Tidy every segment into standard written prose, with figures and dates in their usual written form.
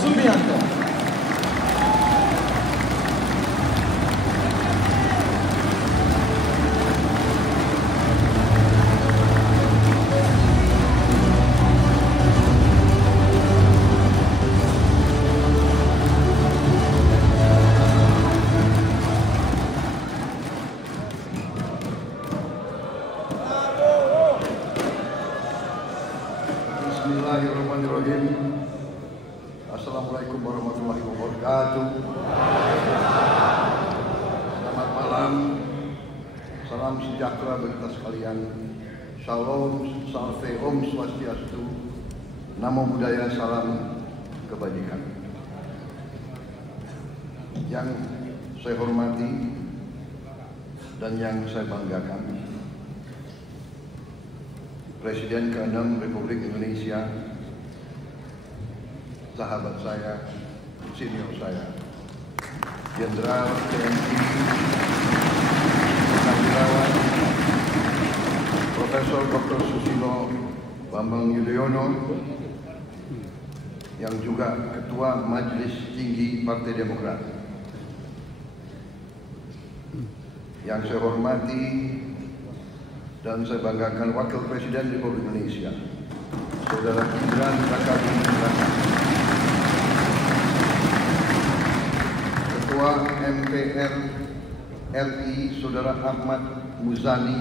Subianto. Bismillahirrahmanirrahim. Assalamualaikum warahmatullahi wabarakatuh. Selamat malam. Salam sejahtera bagi kita sekalian. Shalom, salve, om swastiastu. Namo Buddhaya, salam kebajikan. Yang saya hormati dan yang saya banggakan, Presiden ke-6 Republik Indonesia, sahabat saya, senior saya, Jenderal TNI Purnawirawan Profesor Dr. Susilo Bambang Yudhoyono, yang juga Ketua Majelis Tinggi Partai Demokrat. Yang saya hormati dan saya banggakan Wakil Presiden Republik Indonesia, Saudara Gibran Rakabuming Raka, Ketua MPR RI Saudara Ahmad Muzani,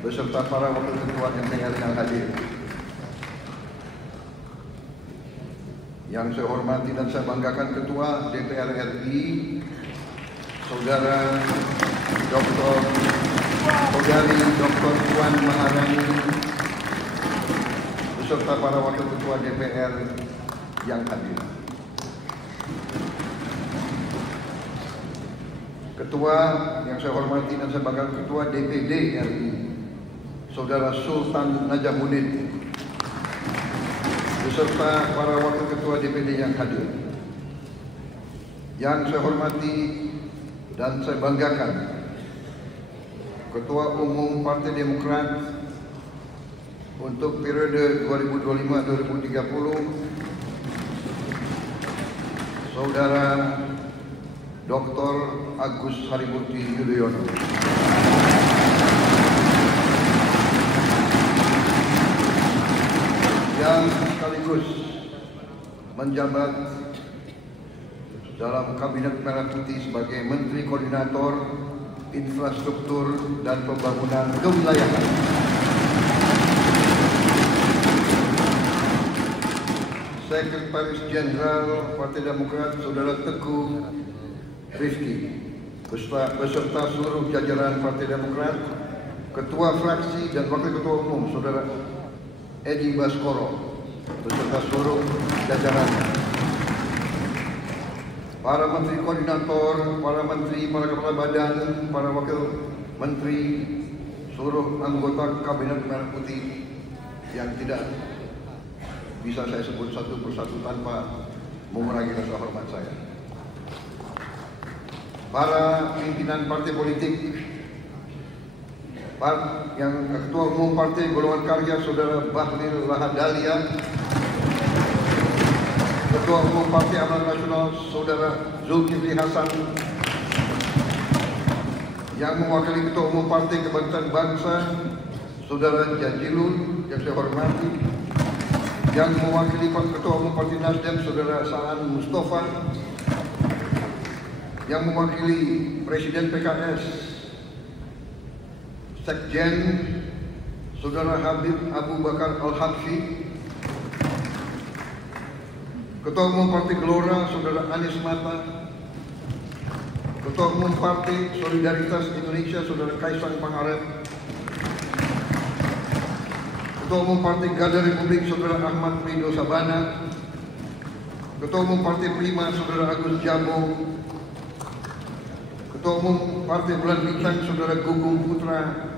beserta para Wakil Ketua MPR yang hadir. Yang saya hormati dan saya banggakan Ketua DPR RI, Saudara Saudari Dr. Puan Maharani, beserta para Wakil Ketua DPR yang hadir. Ketua yang saya hormati dan saya banggakan Ketua DPD RI, Saudara Sultan Najamuddin, beserta para Wakil Ketua DPD yang hadir. Yang saya hormati dan saya banggakan Ketua Umum Partai Demokrat untuk periode 2025-2030, Saudara Dr. Agus Harimurti Yudhoyono. Yang sekaligus menjabat dalam Kabinet Merah Putih sebagai Menteri Koordinator Infrastruktur dan Pembangunan Kewilayahan. Sekretaris Jenderal Partai Demokrat Saudara Teguh Rifki, beserta seluruh jajaran Partai Demokrat, Ketua Fraksi dan Wakil Ketua Umum Saudara Edi Baskoro, beserta seluruh jajarannya. Para Menteri Koordinator, para Menteri, para Kepala Badan, para Wakil Menteri, seluruh anggota Kabinet Merah Putih yang tidak bisa saya sebut satu persatu tanpa mengurangi rasa hormat saya. Para pimpinan partai politik, yang Ketua Umum Partai Golongan Karya Saudara Bahlil Lahadalia, Ketua Umum Partai Amanat Nasional Saudara Zulkifli Hasan, yang mewakili Ketua Umum Partai Kebangkitan Bangsa Saudara Jazilul yang saya hormati, yang mewakili Ketua Umum Partai Nasdem Saudara Saan Mustafa, yang mewakili Presiden PKS Sekjen Saudara Habib Abu Bakar Al-Habsyi, Ketua Umum Partai Gelora Saudara Anies Mata, Ketua Umum Partai Solidaritas Indonesia Saudara Kaisang Pangarep, Ketua Umum Partai Garda Republik Saudara Ahmad Ridho Sabana, Ketua Umum Partai Prima Saudara Agus Jabo, Ketua Umum Partai Bulan Bintang Saudara Gugum Putra,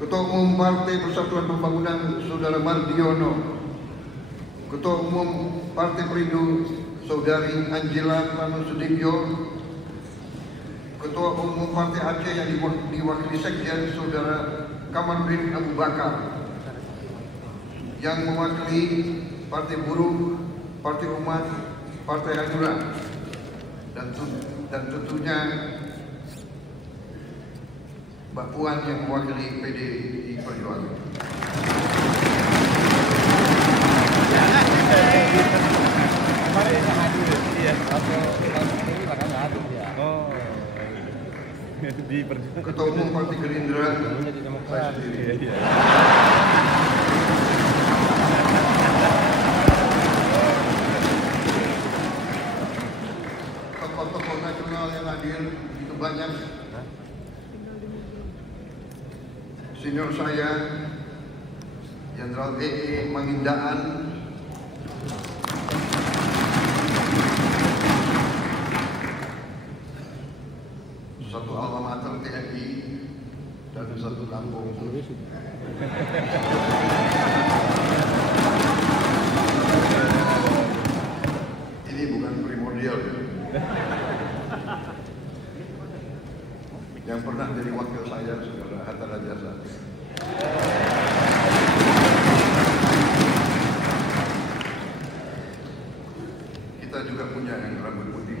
Ketua Umum Partai Persatuan Pembangunan Saudara Mardiono, Ketua Umum Partai Perindo Saudari Angela Tanu Sudibyo, Ketua Umum Partai Aceh yang diwakili Sekjen Saudara Kamarudin Abu Bakar, yang mewakili Partai Buruh Partai Umat, Partai Hanura, dan tentunya Mbak Puan yang mewakili PDI Perjuangan. Ketua Umum Partai Gerindra, saya sendiri. Tokoh-tokoh nasional yang hadir begitu banyak. Senior saya, Jenderal E.E. Mangindaan, satu alma mater TNI dan satu kampung. Ini bukan primordial ya. Yang pernah jadi wakil saya, Saudara Hatta Rajasa. Kita juga punya yang rambut putih.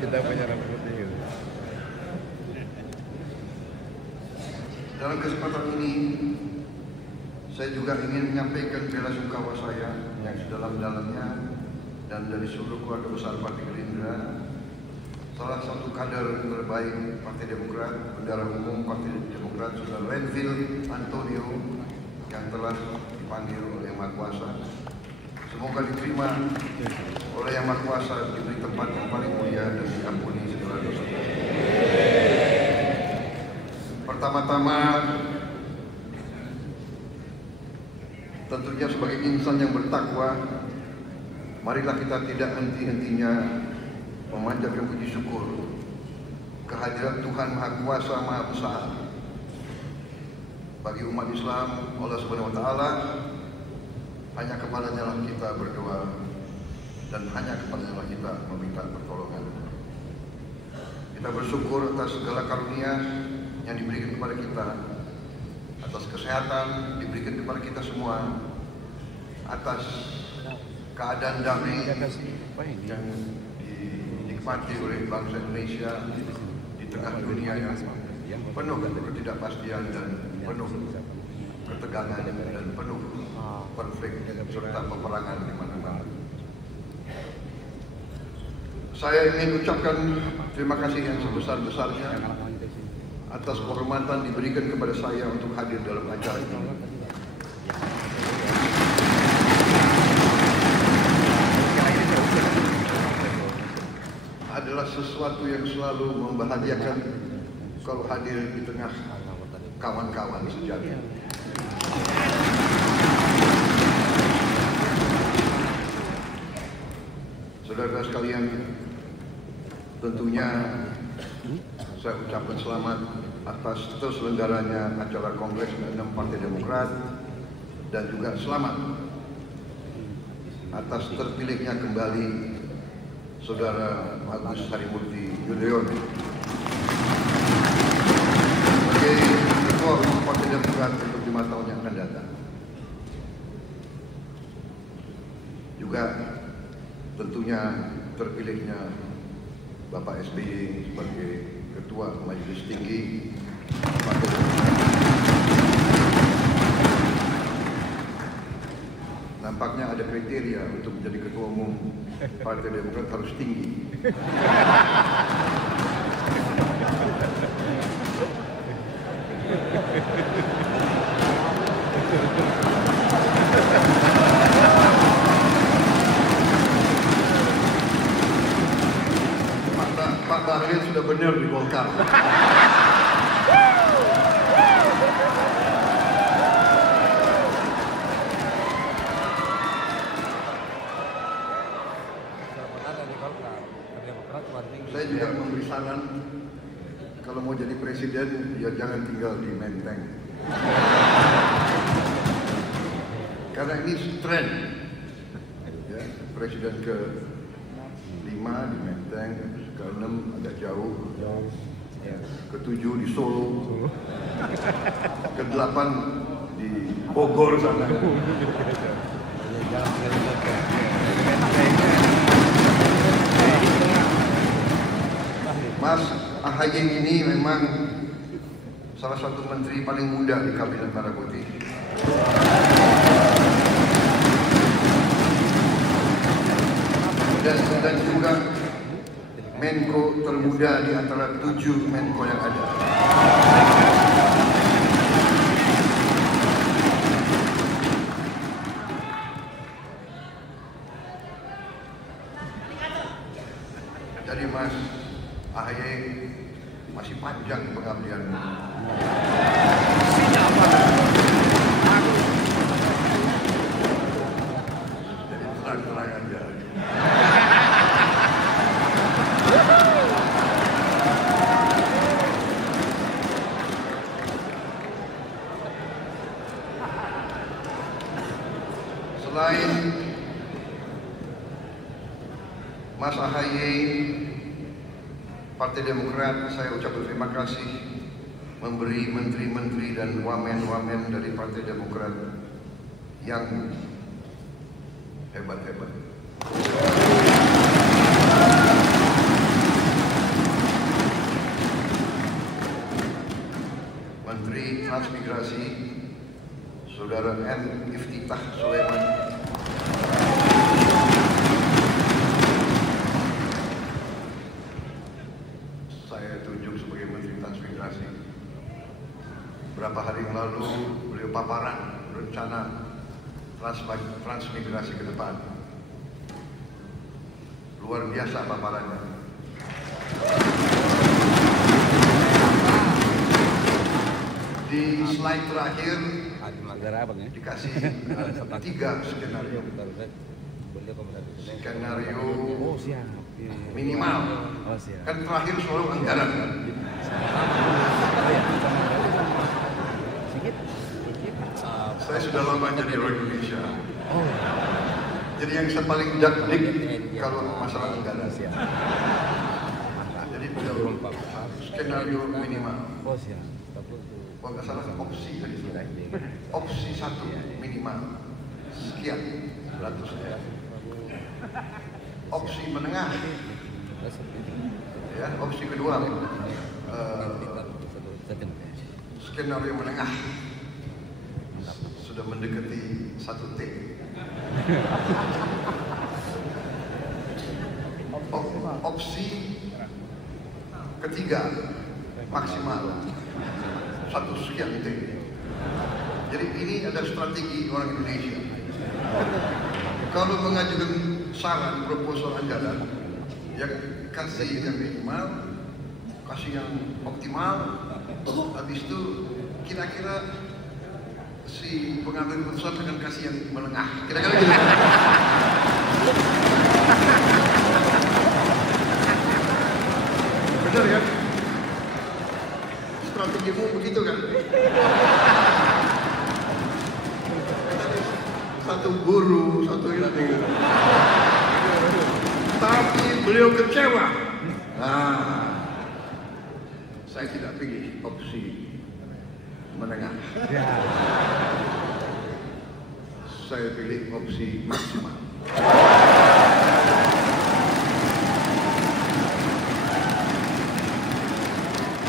Kita punya rambut putih. Dalam kesempatan ini, saya juga ingin menyampaikan bela sungkawa saya yang sedalam-dalamnya dan dari seluruh keluarga besar Partai Gerindra, salah satu kader terbaik Partai Demokrat, Bendahara Umum Partai Demokrat, Saudara Renvil Antonio, yang telah dipanggil oleh Yang Maha Kuasa. Semoga diterima oleh Yang Maha Kuasa, diberi tempat yang paling mulia dan diampuni segala dosa. Pertama-tama, tentunya sebagai insan yang bertakwa, marilah kita tidak henti-hentinya memanjatkan puji syukur kehadiran Tuhan Maha Kuasa Maha Besar. Bagi umat Islam, Allah Subhanahu wa Ta'ala, hanya kepadanya lah kita berdoa dan hanya kepadanya lah kita meminta pertolongan. Kita bersyukur atas segala karunia yang diberikan kepada kita, atas kesehatan diberikan kepada kita semua, atas keadaan damai yang dinikmati oleh bangsa Indonesia di tengah dunia yang penuh ketidakpastian dan penuh ketegangan dan penuh konflik serta peperangan di mana-mana. Saya ingin ucapkan terima kasih yang sebesar-besarnya atas kehormatan diberikan kepada saya untuk hadir dalam acara ini. Adalah sesuatu yang selalu membahagiakan kalau hadir di tengah kawan-kawan sejati. Saudara sekalian, tentunya saya ucapkan selamat atas terselenggaranya acara Kongres 6 Partai Demokrat dan juga selamat atas terpilihnya kembali Saudara Agus Harimurti Yudhoyono sebagai Ketua Umum Partai Demokrat untuk 5 tahun yang akan datang. Juga tentunya terpilihnya Bapak SBY sebagai Ketua Majelis Tinggi Partai Demokrat. Nampaknya ada kriteria untuk menjadi Ketua Umum Partai Demokrat harus tinggi. Pak Bahlil sudah benar di Golkar. Saya juga memberi saran kalau mau jadi presiden, ya jangan tinggal di Menteng. Karena ini tren, ya, presiden ke-5 di Menteng, ke-6 agak jauh, ke-7 di Solo, ke-8 di di Bogor sana. Mas AHY ini memang salah satu menteri paling muda di Kabinet Merah Putih. Dan juga Menko termuda di antara 7 Menko yang ada. Jadi Mas AHY masih panjang pengabdianmu. Jadi tenang-tenang aja. Selain Mas AHY, Partai Demokrat, saya ucapkan terima kasih memberi menteri-menteri dan wamen-wamen dari Partai Demokrat yang hebat-hebat. Menteri Transmigrasi, Saudara M. Iftitah Sulaiman. Saya tunjuk sebagai Menteri Transmigrasi. Berapa hari yang lalu beliau paparan rencana transmigrasi ke depan. Luar biasa paparannya. Di slide terakhir dikasih 3 skenario. Skenario minimal. Kan terakhir selalu anggaran kan. Saya sudah lama jadi orang Indonesia. Jadi yang saya paling jakdik kalau masalah anggaran. Jadi skenario minimal. Kalau nggak salah opsi tadi. Opsi 1 minimal sekian ratusnya. Opsi menengah. Ya, opsi kedua skenario menengah sudah mendekati 1 T. Opsi ketiga maksimal 1 sekian T. Jadi ini ada strategi orang Indonesia. Kalau mengajukan saran proposal anggaran, yang kasih yang minimal, kasih yang optimal, habis itu kira-kira si pengambil keputusan akan kasih yang menengah. Kira-kira gitu. Benar kan? Strategimu begitu kan? Satu guru, satu ini. Tapi beliau kecewa. Nah, saya tidak pilih opsi menengah. Saya pilih opsi maksimal.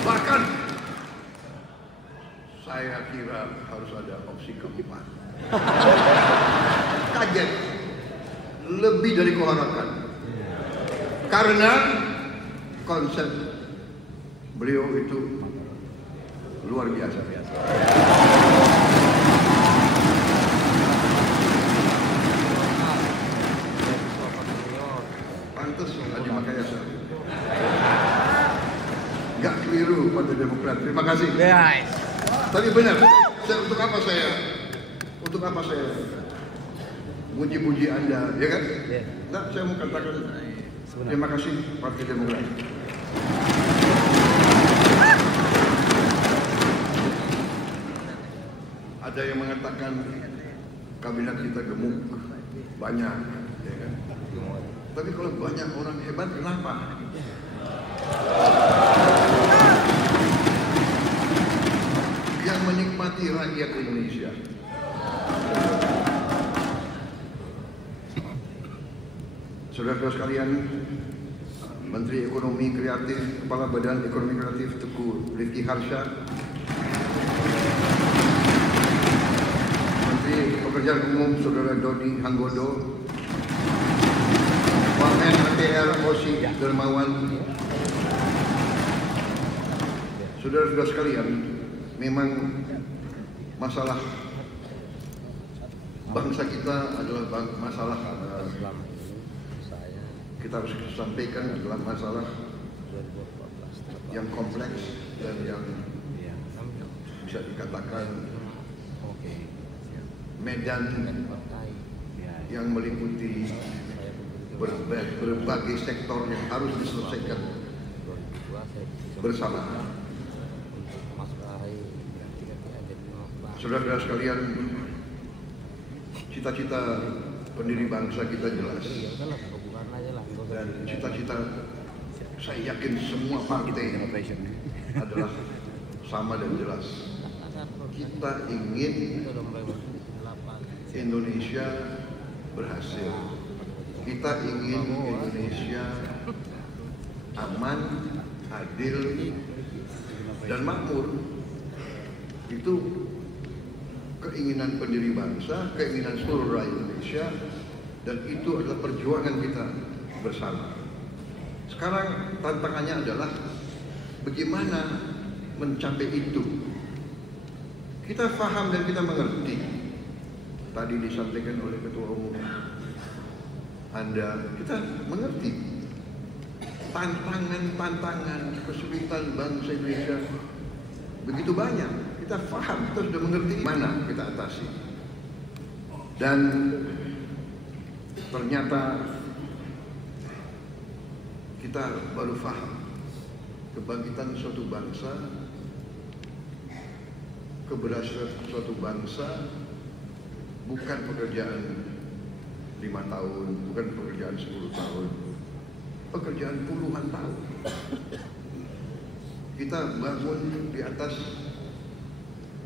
Bahkan saya kira harus ada opsi keempat. Kaget, lebih dari kuharapkan. Karena konsep beliau itu luar biasa. Pantes Adi Makayasa. Gak keliru Partai Demokrat. Terima kasih. Tapi benar, untuk apa saya muji-muji Anda, ya kan? Nah, saya mau katakan terima kasih Partai Demokrat. Ada yang mengatakan kabinet kita gemuk, banyak, ya kan? Tapi kalau banyak orang hebat, kenapa? Yang menikmati rakyat Indonesia. Saudara-saudara sekalian, Menteri Ekonomi Kreatif, Kepala Badan Ekonomi Kreatif Teguh Rifki Harsha, Menteri Pekerjaan Umum Saudara Doni Hanggodo, Wamen ATL Osi Dermawan. Saudara-saudara sekalian, memang masalah bangsa kita adalah masalah kita harus sampaikan adalah masalah yang kompleks dan yang bisa dikatakan medan yang meliputi berbagai sektor yang harus diselesaikan bersama. Saudara-saudara sekalian, cita-cita pendiri bangsa kita jelas, dan cita-cita saya yakin semua partai adalah sama dan jelas. Kita ingin Indonesia berhasil. Kita ingin Indonesia aman, adil, dan makmur. Itu keinginan pendiri bangsa, keinginan seluruh rakyat Indonesia, dan itu adalah perjuangan kita bersama. Sekarang tantangannya adalah bagaimana mencapai itu. Kita paham dan kita mengerti. Tadi disampaikan oleh Ketua Umum Anda, kita mengerti tantangan kesulitan bangsa Indonesia begitu banyak. Kita paham, kita sudah mengerti mana kita atasi. Dan ternyata kita baru paham kebangkitan suatu bangsa, keberhasilan suatu bangsa bukan pekerjaan 5 tahun, bukan pekerjaan 10 tahun, pekerjaan puluhan tahun. Kita bangun di atas,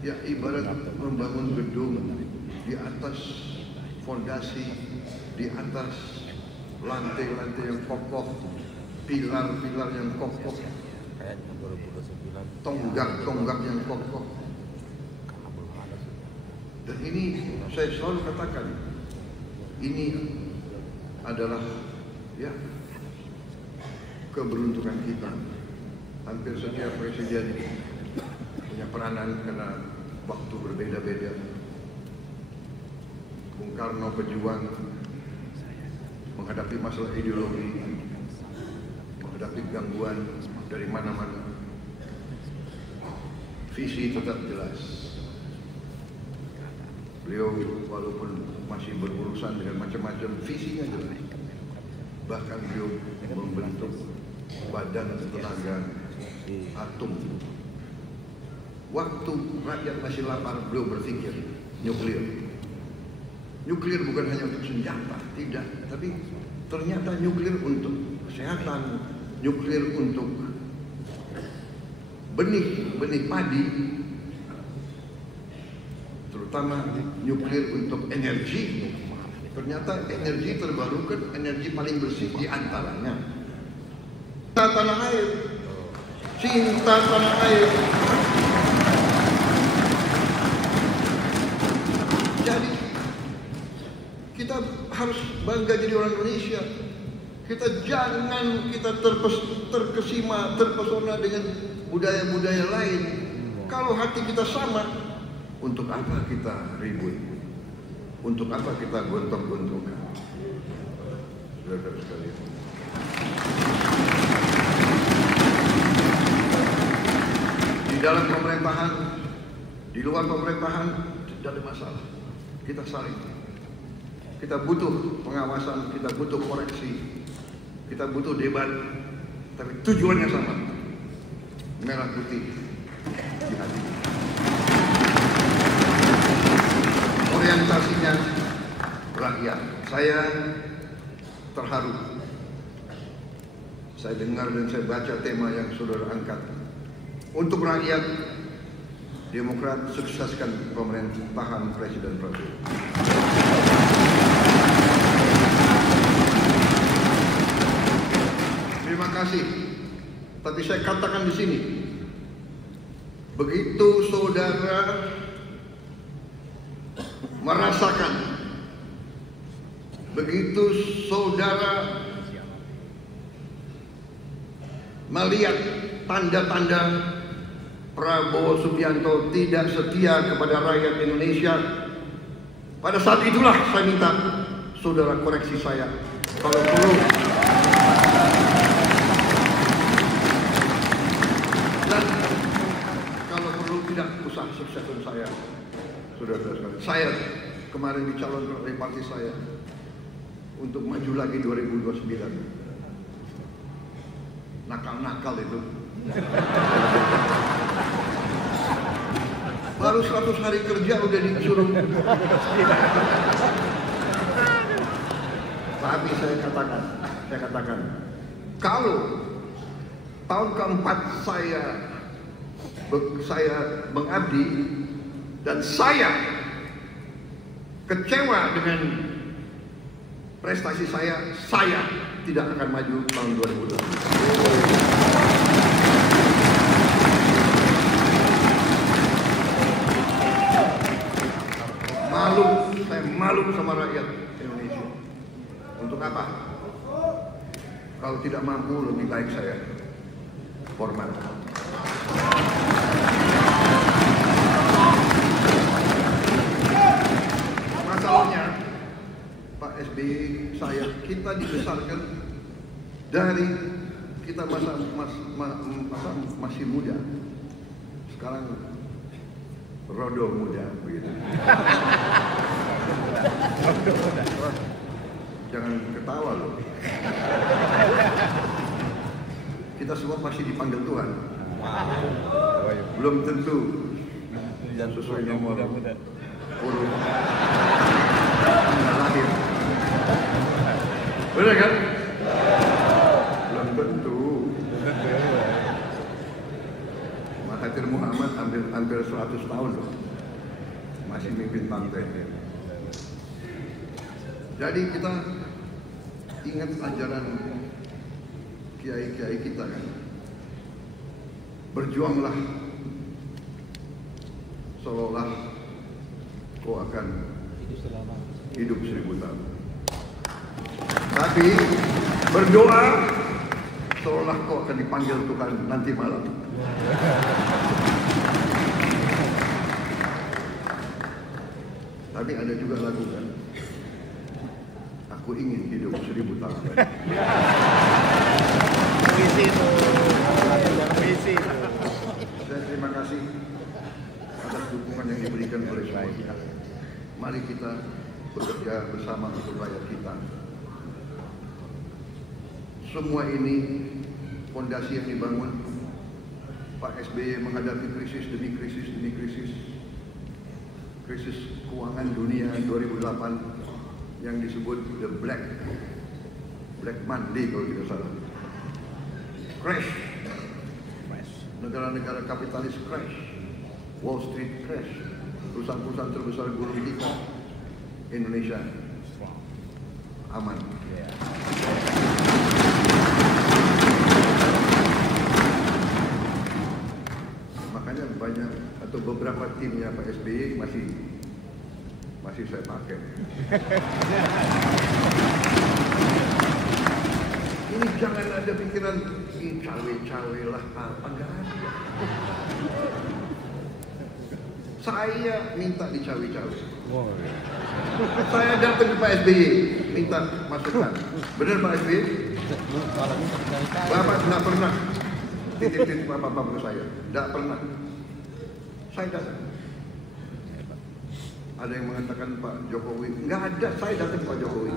ya ibarat membangun gedung di atas fondasi, di atas lantai-lantai yang kokoh, pilar-pilar yang kokoh, tonggak-tonggak yang kokoh. Dan ini saya selalu katakan, ini adalah ya keberuntungan kita. Hampir setiap presiden punya peranan karena waktu berbeda-beda. Bung Karno pejuang menghadapi masalah ideologi, menghadapi gangguan dari mana-mana. Visi tetap jelas. Beliau walaupun masih berurusan dengan macam-macam, visinya jelas. Bahkan beliau membentuk badan tenaga atom. Waktu rakyat masih lapar, beliau berpikir nuklir. Nuklir bukan hanya untuk senjata, tidak. Tapi ternyata nuklir untuk kesehatan, nuklir untuk benih padi, terutama nuklir untuk energi. Ternyata energi terbarukan, energi paling bersih di antaranya. Cinta tanah air, cinta tanah air. Jadi kita harus bangga jadi orang Indonesia. Kita jangan terkesima, terpesona dengan budaya-budaya lain. Kalau hati kita sama, untuk apa kita ribut? Untuk apa kita gontok-gontokan? Saudara-saudara sekalian. Di dalam pemerintahan, di luar pemerintahan, tidak ada masalah. Kita saling. Kita butuh pengawasan, kita butuh koreksi, kita butuh debat, tapi tujuannya sama. Merah putih di hati. Orientasinya rakyat. Saya terharu. Saya dengar dan saya baca tema yang saudara angkat. Untuk rakyat, Demokrat sukseskan pemerintahan Presiden Prabowo. Terima kasih. Tapi saya katakan di sini, begitu saudara merasakan, begitu saudara melihat tanda-tanda Prabowo Subianto tidak setia kepada rakyat Indonesia, pada saat itulah saya minta saudara koreksi saya. Kalau perlu, dan kalau perlu tidak usah sukseskan saya, saudara-saudara sekalian. Saya kemarin dicalonkan oleh partai saya untuk maju lagi 2029. Nakal-nakal itu. Baru 100 hari kerja udah disuruh. Tapi saya katakan, kalau tahun keempat saya mengabdi dan saya kecewa dengan prestasi saya tidak akan maju tahun 2020. Saya malu sama rakyat Indonesia. Untuk apa? Kalau tidak mampu, lebih baik saya formal. Masalahnya, Pak SBY, kita dibesarkan dari kita masih muda. Sekarang rodo muda begitu. Jangan ketawa loh. Kita semua masih dipanggil Tuhan. Belum tentu sesuai nomor urut lahir. Benar kan? Belum tentu. Mahathir Muhammad hampir 100 tahun loh, masih mimpin partai. Jadi kita ingat ajaran kiai-kiai kita kan, berjuanglah seolah kau akan hidup 1000 tahun. Tapi berdoa seolah kau akan dipanggil Tuhan nanti malam. Tapi ada juga lagu kan, aku ingin hidup 1000 tahun. Saya terima kasih atas dukungan yang diberikan oleh semua pihak. Mari kita bekerja bersama untuk rakyat kita. Semua ini fondasi yang dibangun. Pak SBY menghadapi krisis demi krisis demi krisis. Krisis keuangan dunia 2008 yang disebut the Black Monday kalau tidak salah. Crash. Negara-negara kapitalis crash. Wall Street crash. Perusahaan-perusahaan terbesar gulung kita. Indonesia aman. Makanya banyak atau beberapa timnya Pak SBY masih saya pakai. Ini jangan ada pikiran cawe-cawe lah apa, enggak ada. Saya minta dicawe-cawe. Saya datang ke Pak SBY minta masukan. Benar Pak SBY? Bapak tidak pernah titip-titip apa-apa ke saya. Tidak pernah. Saya datang. Ada yang mengatakan Pak Jokowi. Enggak ada, saya datang ke Pak Jokowi.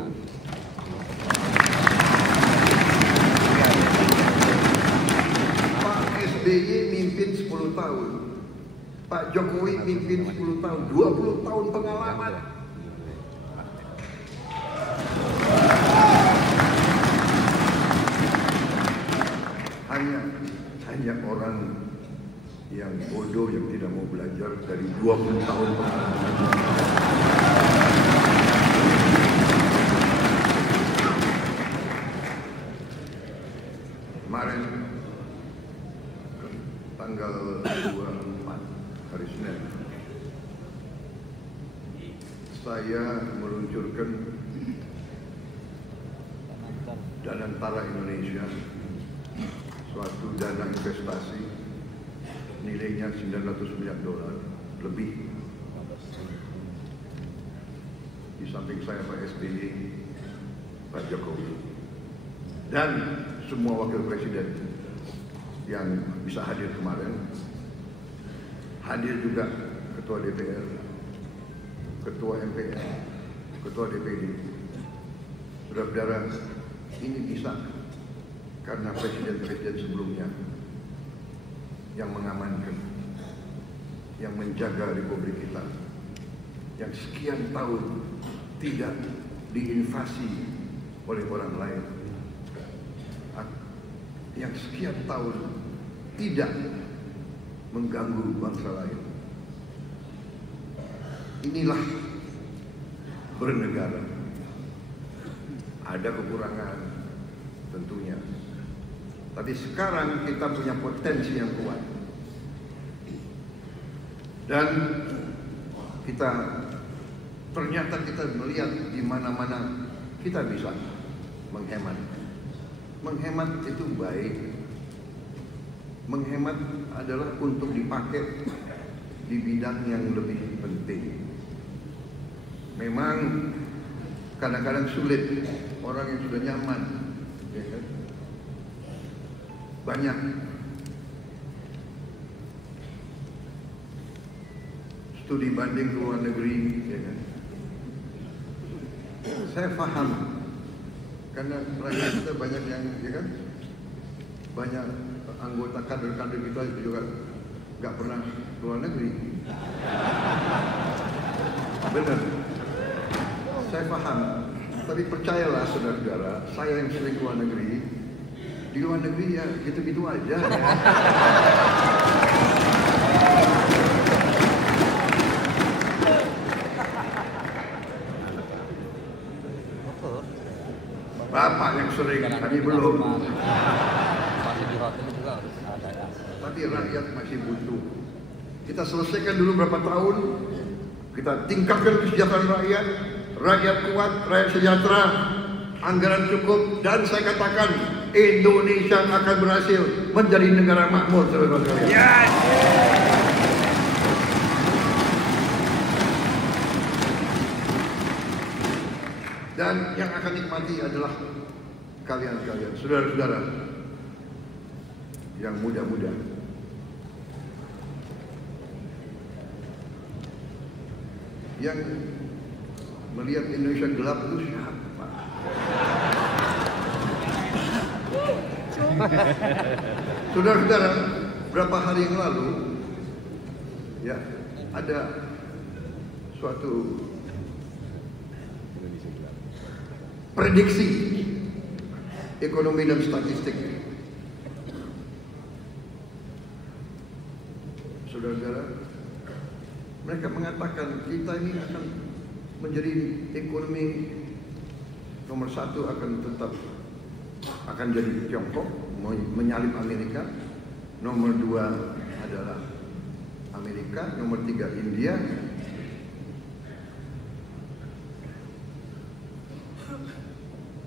Pak SBY mimpin 10 tahun. Pak Jokowi mimpin 10 tahun. 20 tahun pengalaman. Hanya orang yang bodoh yang tidak mau belajar 20 tahun pengalaman. Kemarin tanggal 24 hari Senin saya meluncurkan Danantara Indonesia, suatu dana investasi nilainya $900 miliar lebih. Di samping saya Pak SBY, Pak Jokowi, dan semua wakil presiden yang bisa hadir kemarin. Hadir juga Ketua DPR, Ketua MPR, Ketua DPD. Saudara-saudara, ini bisa karena presiden-presiden sebelumnya yang mengamankan, yang menjaga Republik kita, yang sekian tahun tidak diinvasi oleh orang lain, yang sekian tahun tidak mengganggu bangsa lain. Inilah bernegara. Ada kekurangan tentunya, tapi sekarang kita punya potensi yang kuat, dan kita ternyata kita melihat di mana-mana kita bisa menghemat. Menghemat itu baik. Menghemat adalah untuk dipakai di bidang yang lebih penting. Memang kadang-kadang sulit orang yang sudah nyaman, ya kan? Banyak studi banding ke luar negeri, ya kan? Saya paham, karena rakyat kita banyak yang, ya kan, banyak anggota kader-kader kita juga nggak pernah ke luar negeri. Benar, saya paham. Tapi percayalah saudara-saudara, saya yang sering ke luar negeri, di luar negeri ya gitu-gitu aja. Ya. Bapak yang sering, kami belum. Tapi rakyat masih butuh. Kita selesaikan dulu berapa tahun, kita tingkatkan kesejahteraan rakyat, rakyat kuat, rakyat sejahtera, anggaran cukup, dan saya katakan Indonesia akan berhasil menjadi negara makmur, saudara-saudara. Yes. Dan yang akan nikmati adalah kalian-kalian, saudara-saudara yang muda-muda. Yang melihat Indonesia gelap itu siapa? Saudara-saudara, berapa hari yang lalu ya ada suatu prediksi ekonomi dan statistik. Saudara-saudara, mereka mengatakan kita ini akan menjadi ekonomi nomor satu, akan tetap akan jadi Tiongkok, menyalip Amerika. Nomor 2 adalah Amerika, nomor 3 India.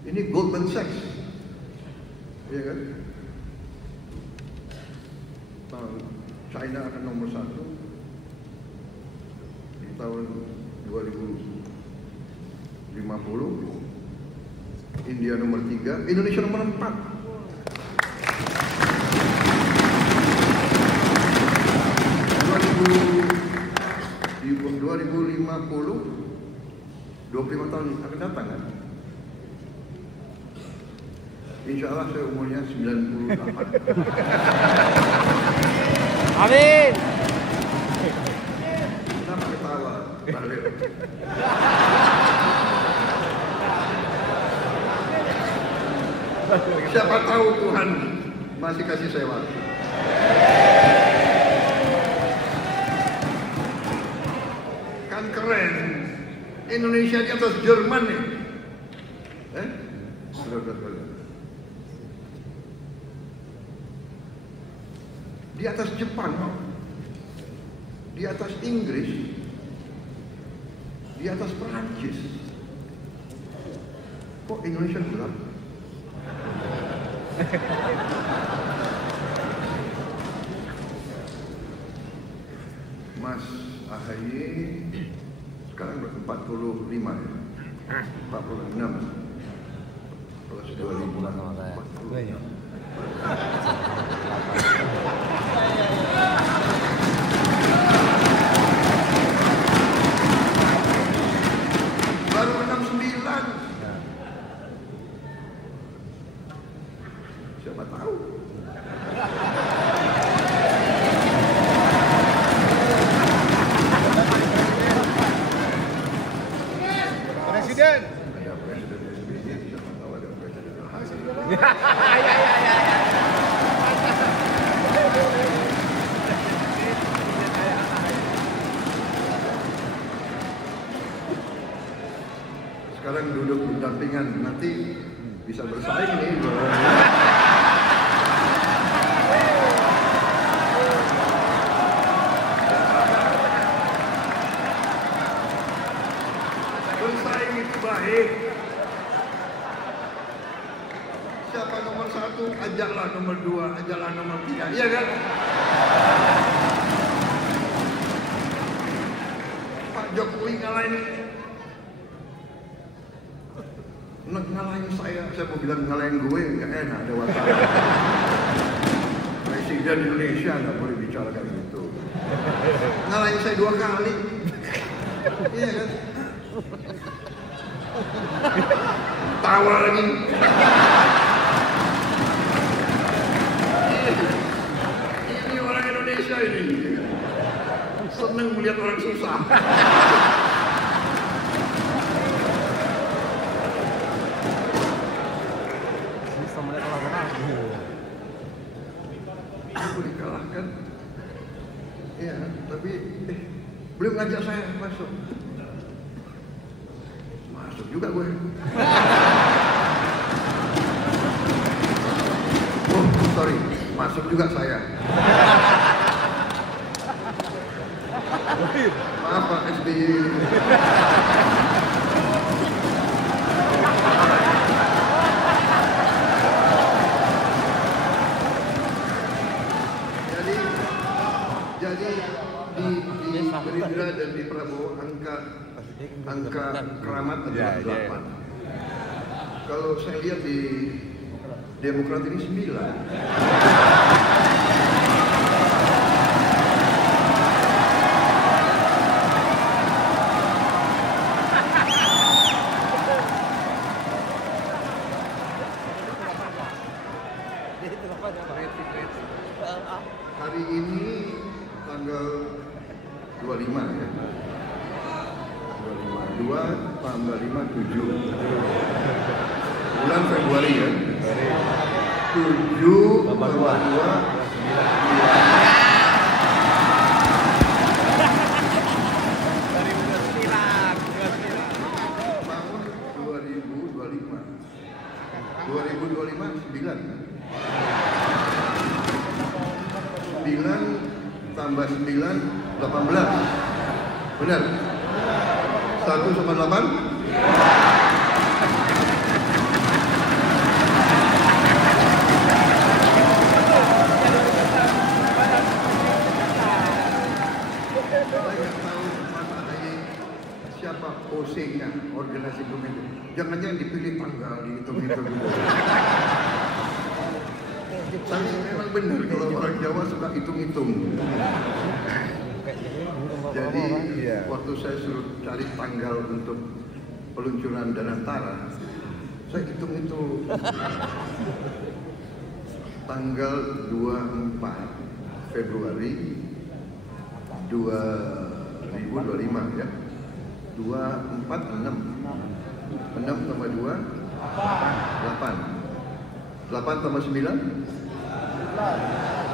Ini Goldman Sachs, ya kan? China akan nomor 1 di tahun 2050. India nomor 3, Indonesia nomor 4. Di 2050, 25 tahun akan datang kan? Insya Allah saya umurnya 98. Amin. Kenapa ketawa? Balik. Siapa tahu Tuhan masih kasih saya waktu. Indonesia di atas Jerman nih. Di atas Jepang, di atas Inggris, di atas Perancis. Kok Indonesia gelap? Mas AHY sekarang 45 ya? 46. Kalau sudah 2040. Baru 69. Siapa tahu? Presiden. Ada presiden SBY, siapa tahu ada presiden AHY. Sekarang duduk berdampingan, nanti bisa bersaing nih. Bersaing itu baik. Siapa nomor 1, ajaklah nomor 2, ajaklah nomor 3, iya kan? Pak Jokowi ngalahin saya mau bilang ngalahin gue, nggak enak, ada wartawan. Presiden Indonesia nggak boleh bicara kayak gitu. Ngalahin saya 2 kali, iya kan? Tawa lagi. Ini orang Indonesia ini seneng melihat orang susah. Aku dikalahkan, ya, tapi belum ngajak saya masuk. Masuk juga gue. Oh, sorry, masuk juga saya. Maaf Pak SBY. Jadi di Gerindra dan di Prabowo angka keramat adalah 8. Kalau saya lihat di Demokrat ini 9. Hari ini tanggal 25 ya. 2 tambah 5, 7. Bulan Februari ya. 7 tambah 2, 9. Tahun 2025. 2025 9. 9 tambah 9, 18. Benar? 1 sama 8? Siapa OC-nya, organisasi pemilu. Jangan-jangan dipilih tanggal, dihitung-hitung dulu. Tapi memang benar kalau orang Jawa suka hitung-hitung. Jadi waktu saya suruh cari tanggal untuk peluncuran Danantara, saya hitung-hitung. Tanggal 24 Februari 2025 ya. 2, 4, 6. 6 tambah 2, 8. 8 tambah 9,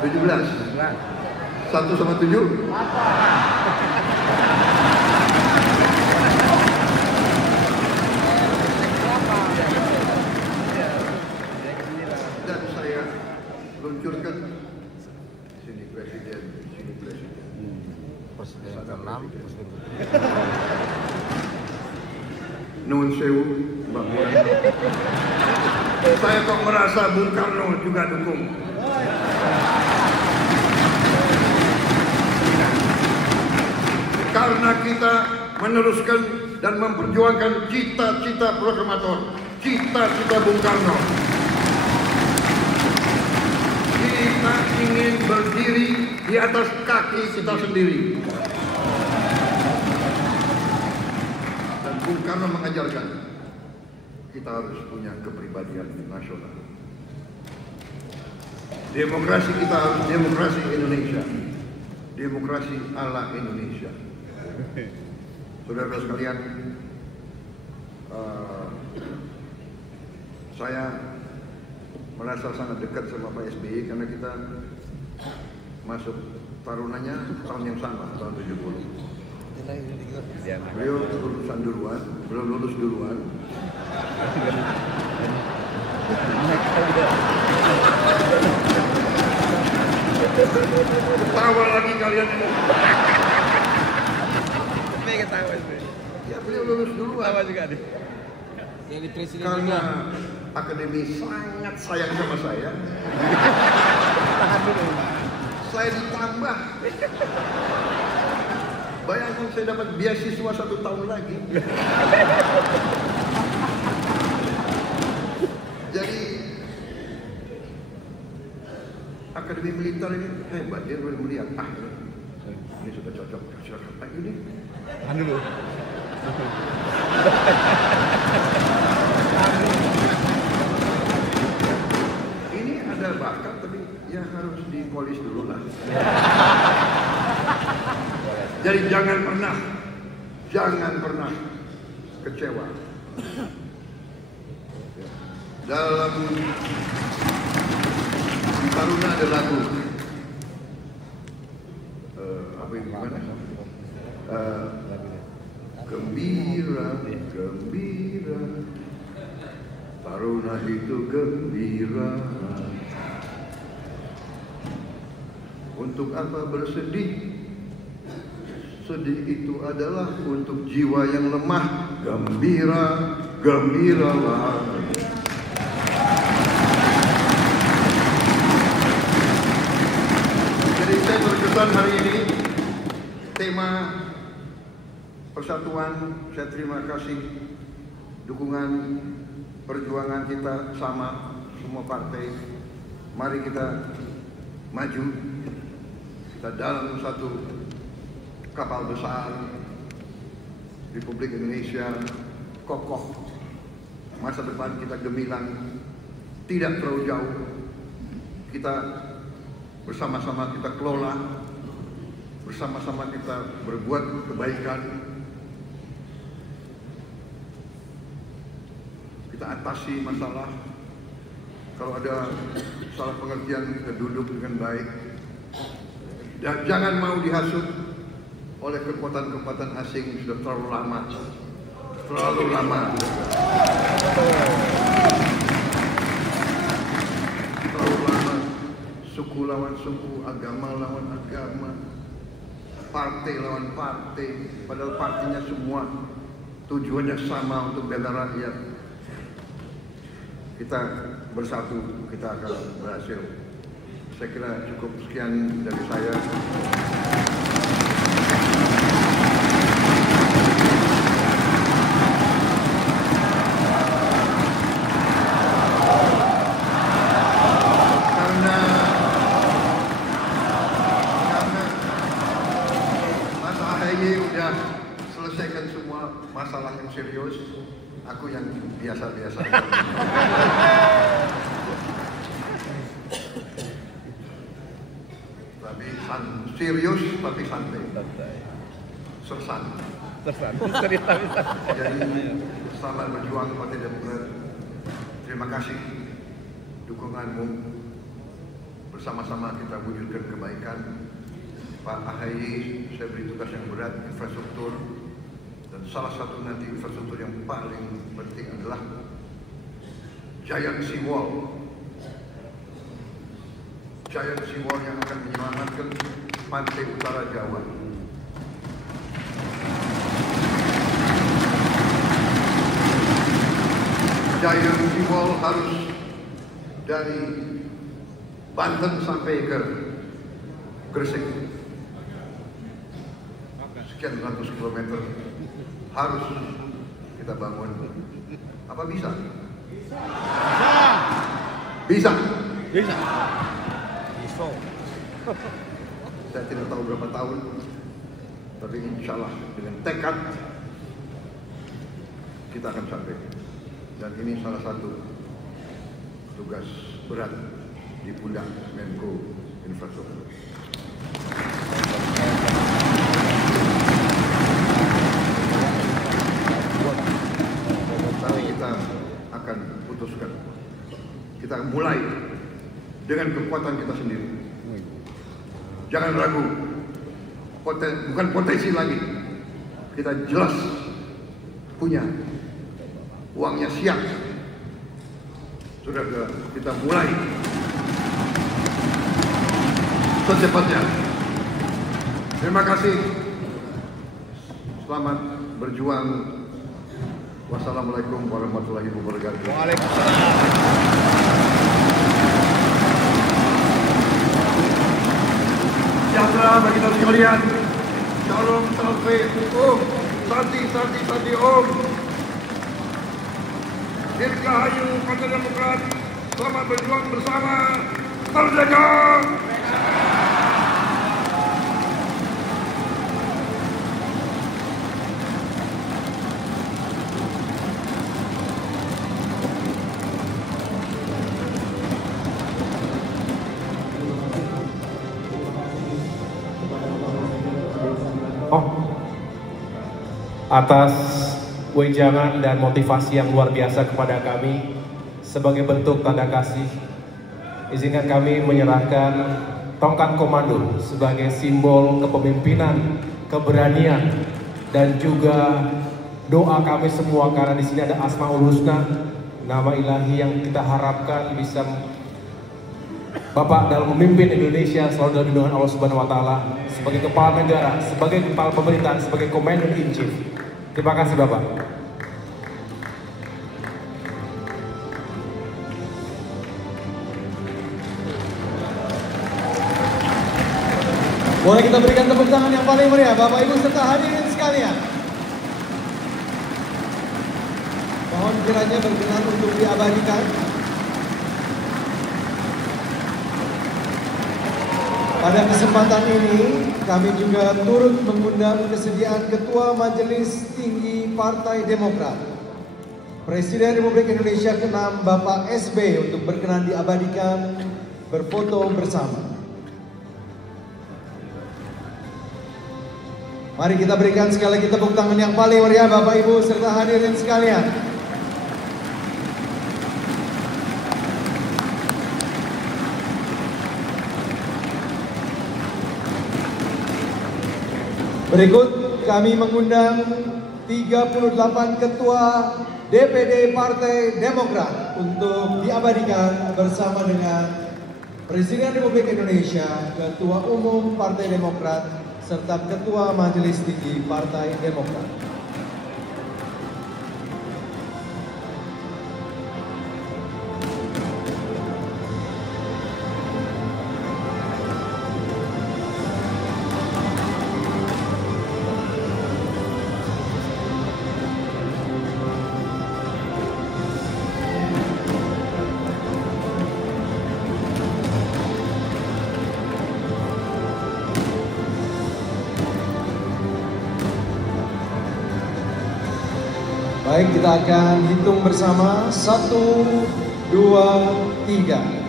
17. 1 sama 7, 8. Nuhun sewu, Mbak Puan. Saya kok merasa Bung Karno juga dukung. Karena kita meneruskan dan memperjuangkan cita-cita proklamator, cita-cita Bung Karno. Kita ingin berdiri di atas kaki kita sendiri. Dan Bung Karno mengajarkan kita harus punya kepribadian nasional. Demokrasi kita harus demokrasi Indonesia, demokrasi ala Indonesia. Saudara sekalian, saya merasa sangat dekat sama Pak SBY karena kita masuk tarunanya tahun yang sama, tahun 70. Beliau lulusan duluan, belum lulus duluan. Ketawa lagi kalian ini. Ya beliau lulus duluan. Ketawa juga nih. Jadi presiden karena akademi sangat sayang sama saya. Tahan dulu. Saya ditambah. Bayangkan saya dapat beasiswa 1 tahun lagi. Jadi akademi militer ini hebat, dia boleh melihat ini sudah cocok, silakan ini. Tahan dulu. Ini ada bakat tapi ya harus dipolis dulu lah. Jadi jangan pernah kecewa. Dalam Taruna ada lagu apa yang gimana? Gembira, gembira, Taruna itu gembira. Untuk apa bersedih? Sedih itu adalah untuk jiwa yang lemah. Gembira, gembiralah. Jadi saya berkesan hari ini tema persatuan. Saya terima kasih dukungan perjuangan kita sama semua partai. Mari kita maju, kita dalam satu kapal besar Republik Indonesia kokoh, masa depan kita gemilang, tidak terlalu jauh. Kita bersama-sama kita kelola, bersama-sama kita berbuat kebaikan, kita atasi masalah. Kalau ada salah pengertian kita duduk dengan baik dan jangan mau dihasut oleh kekuatan-kekuatan asing. Sudah terlalu lama, terlalu lama, suku lawan suku, agama lawan agama, partai lawan partai, padahal partainya semua tujuannya sama untuk bela rakyat. Kita bersatu, kita akan berhasil. Saya kira cukup sekian dari saya. Selesaikan semua masalah yang serius, aku yang biasa-biasa. Tapi serius tapi santai. Sersan. Jadi selamat berjuang Partai Demokrat. Terima kasih dukunganmu. Bersama-sama kita wujudkan kebaikan. Pak AHY, saya beri tugas yang berat, infrastruktur. Dan salah satu nanti infrastruktur yang paling penting adalah Giant Seawall. Giant Seawall yang akan menyelamatkan pantai utara Jawa. Giant Simbol harus dari Banten sampai ke Gresik. Sekian ratus kilometer harus kita bangun. Apa bisa? Bisa. Bisa. Saya tidak tahu berapa tahun, tapi insya Allah dengan tekad kita akan sampai. Dan ini salah satu tugas berat di pundak Menko Infrastruktur. Nanti kita akan putuskan. Kita akan mulai dengan kekuatan kita sendiri. Jangan ragu, bukan potensi lagi. Kita jelas punya uangnya, siap. Sudah kita mulai secepatnya. Terima kasih. Selamat berjuang. Wassalamualaikum warahmatullahi wabarakatuh. Sejahtera bagi kita sekalian. Shalom, salve, om, santi, santi, santi, om. Dirgahayu Partai Demokrat. Selamat berjuang bersama. Merdeka! Atas wejangan dan motivasi yang luar biasa kepada kami, sebagai bentuk tanda kasih, izinkan kami menyerahkan tongkat komando sebagai simbol kepemimpinan, keberanian, dan juga doa kami semua, karena di sini ada Asmaul Husna, nama ilahi yang kita harapkan bisa Bapak dalam memimpin Indonesia selalu dalam lindungan Allah Subhanahu wa Ta'ala, sebagai kepala negara, sebagai kepala pemerintahan, sebagai Commander in Chief. Terima kasih Bapak. Boleh kita berikan tepuk tangan yang paling meriah Bapak Ibu serta hadirin sekalian. Mohon kiranya berkenan untuk diabadikan. Pada kesempatan ini, kami juga turut mengundang kesediaan Ketua Majelis Tinggi Partai Demokrat, Presiden Republik Indonesia ke-6 Bapak SB untuk berkenan diabadikan berfoto bersama. Mari kita berikan sekali lagi tepuk tangan yang paling meriah Bapak Ibu serta hadirin sekalian. Berikut kami mengundang 38 Ketua DPD Partai Demokrat untuk diabadikan bersama dengan Presiden Republik Indonesia, Ketua Umum Partai Demokrat, serta Ketua Majelis Tinggi Partai Demokrat. Baik, kita akan hitung bersama. 1, 2, 3.